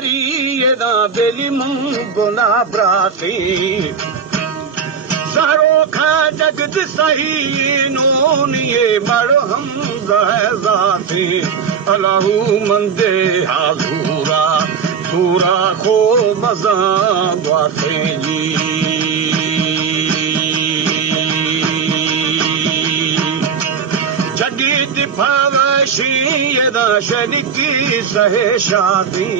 Sari da beli mungona brati Saro kha jagd sahi noniye marham zahzati Allahu mande hazura Sura kho maza dwate ji Jadid bhavashi yada shaniki sahe shadi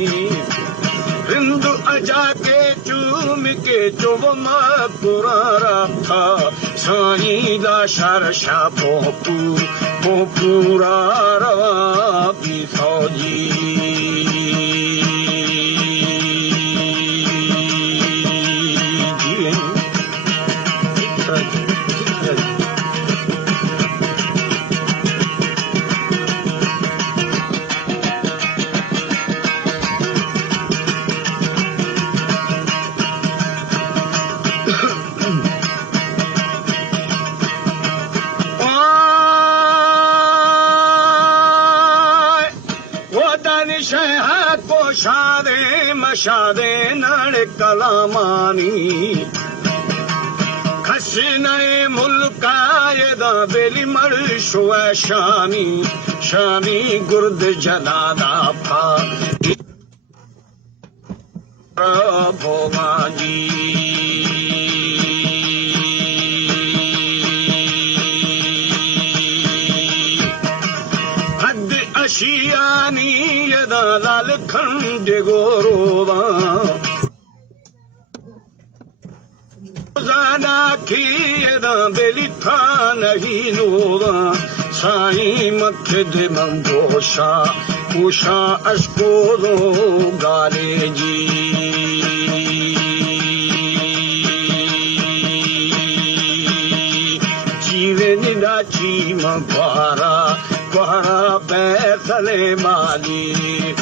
Hindu aja ke chum ke chuvma purara tha Sai da sharsha popurara ki fauji Shade mashade nade kalamani Khasinae mulkaye da beli mar shwa shani Shani gurd janada pha Shiani yada lal khande gorova Zana ki yada beli tha nahi nova Sai makhe de mangosha Usha ashko gale ji Jive nida chima para Para Bethale Mali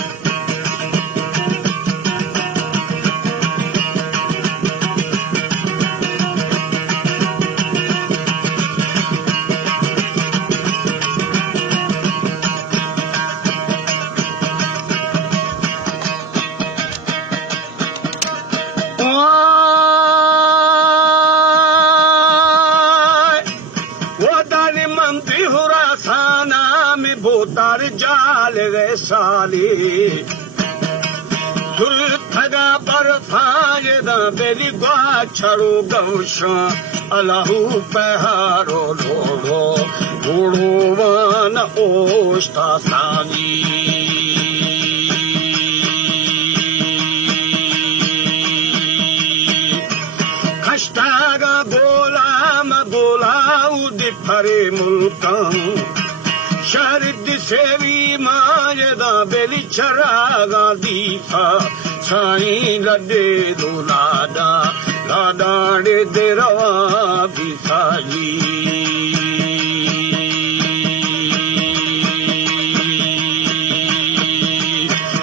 Botar jal sali Turthaga barfa da beli gwa charo gausha Allahu peharo lolo Uruvan osta sani Khashtaga bola udi phare mulkam Sharid sevi majda beli charaga difa Sai lade do lada de derawa bisaji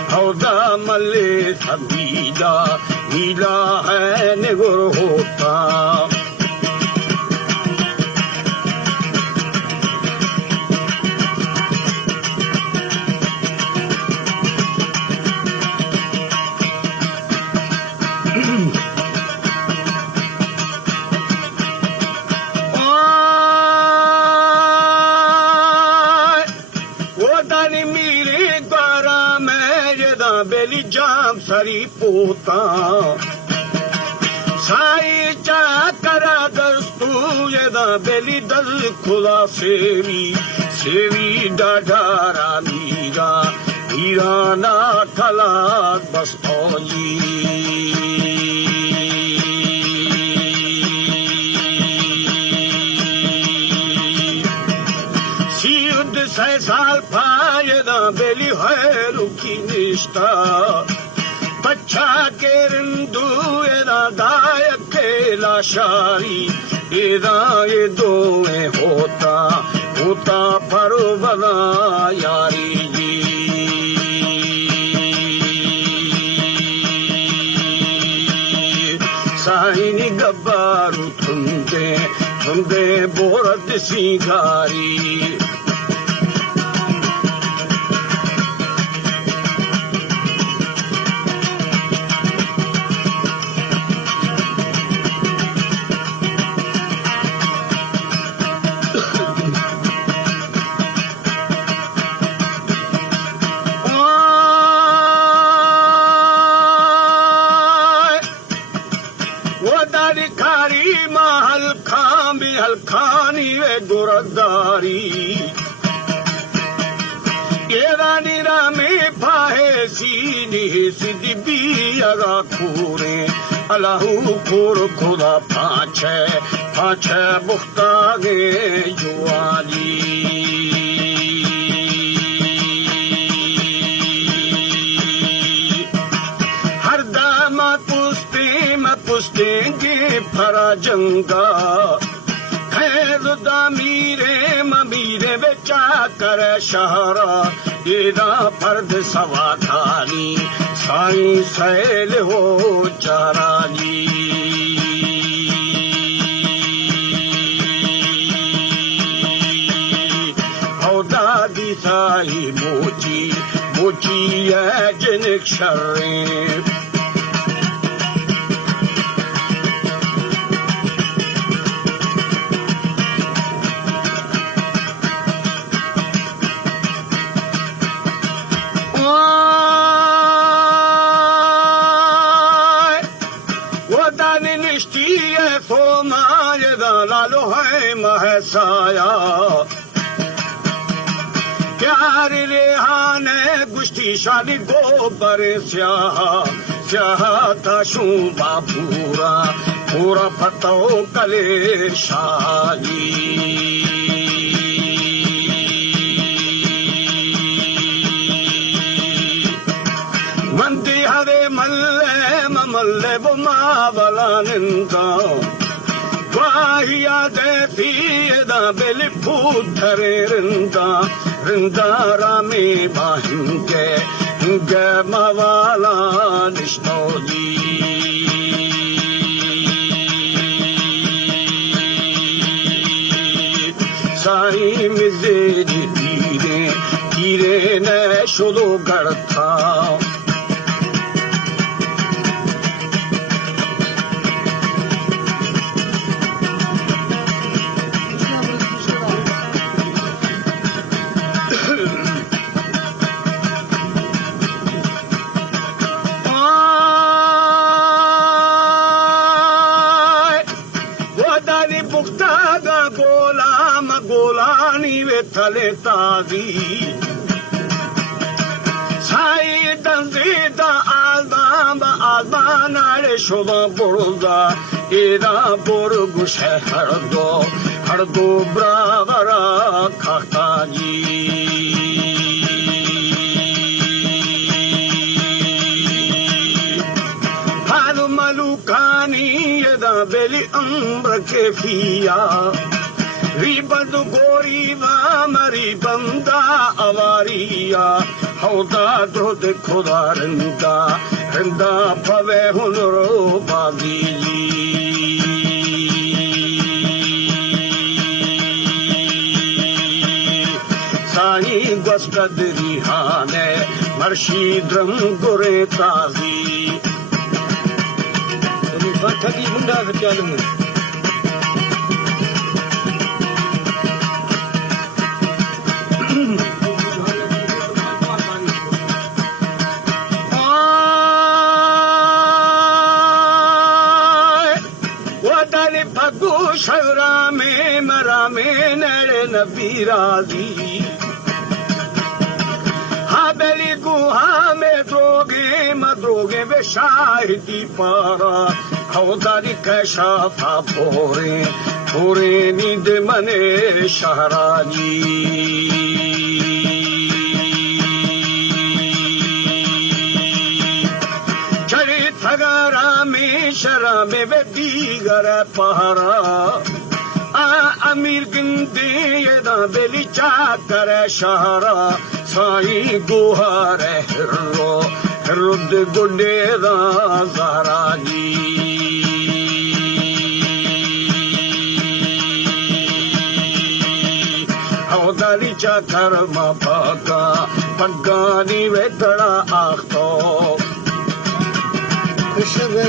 Hauda male sabida Mila hai negur hota Beli jam sari pota Sai chakara dastu yeda beli dal khula sevi dadara mira na thala bastoji Siud sai sal payeda beli hai ruki nishta Pacha kerindu eda daya kela shari Eda ye doe hota parvada yari Saini gabbaru tunde borat sigari Gurdari एरानीरा में फाहे सीनी सिद्धि बियागा खूरे अलाहू खूर खुदा फाछे बुख्तागे जुआली हर दामा पुस्तेंगे फरा जंगा खैरुदा मीरे ममीरे बेचा कर शहरा एदा फर्द सवा थानी साईं सैल हो चारानी औदादी साई मोची है जिन शर्रे लालो है महसाया प्यार रेहाने गुश्ती शाली गोबर स्याह ताशू पूरा फतो कले शाली मंदी हरे मल्ले बुमावला निंदा वाहिया देती दा बेली फूटरे रिंदा रामे बाहिंगे मवाला निष्ठोली साई मिजेरी तीरे ने शुरू करता गोलानी वे थले ताजी साई दंजीदा आलदानारे शोभा बोलदा एदा बोरगु हर दो ब्रावरा खाताजी हाल मलुकानी एदा बेली अम्र के फिया रिबद गोरी वामरी बंदा अवारिया हौदा द्रोद खुदा रिंदा पवे हुनरो बागी साई गस्कद रिहाने मर्शीद्रम गुरे ताजी बाथगी मुंडा चालू शरा में मरा में नरे नबी राजी हाबेली गुहा में द्रोगे वे शाहिदी पारा खौदारी कैशा था भोरे नींद मने शहराजी चढ़े थगारा में शराबे वे दीगर पहरा अमीर गिंदे यदा बेली चाकर शहरा साई गुहार रुद गुंडे ज़हराजी हौदारी चाकर मा पाका पगानी वे तड़ा आखतो खुशबे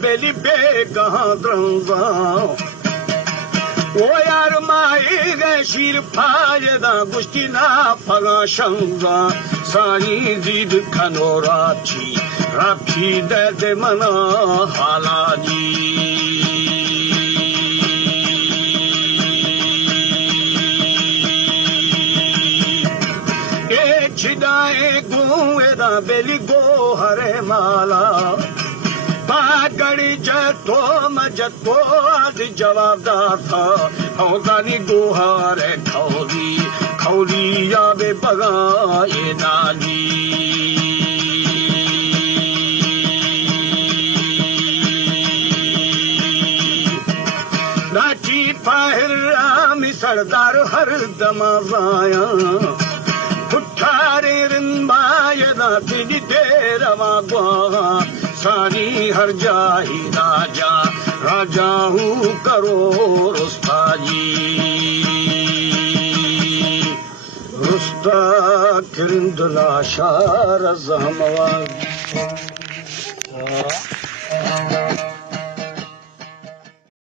बेली बे कहाँ द्रंजा फायदा गुश्ती ना फगा शंगा सारी जीद खनो राखी दे मना हालाजी छिदाए गुएदा बेली गो हरे माला पागड़ी जतो मजतो आज जवाबदार था हौदानी गुहारे खौरी या बे बगाए नाली नाची फाहिर आमी सरदार हर दमावाया उठारे रिंबायदा तिली तेरवा गुआ सारी हर जाही राजा हूँ करो रुस्ता किरंदला शार जहमवा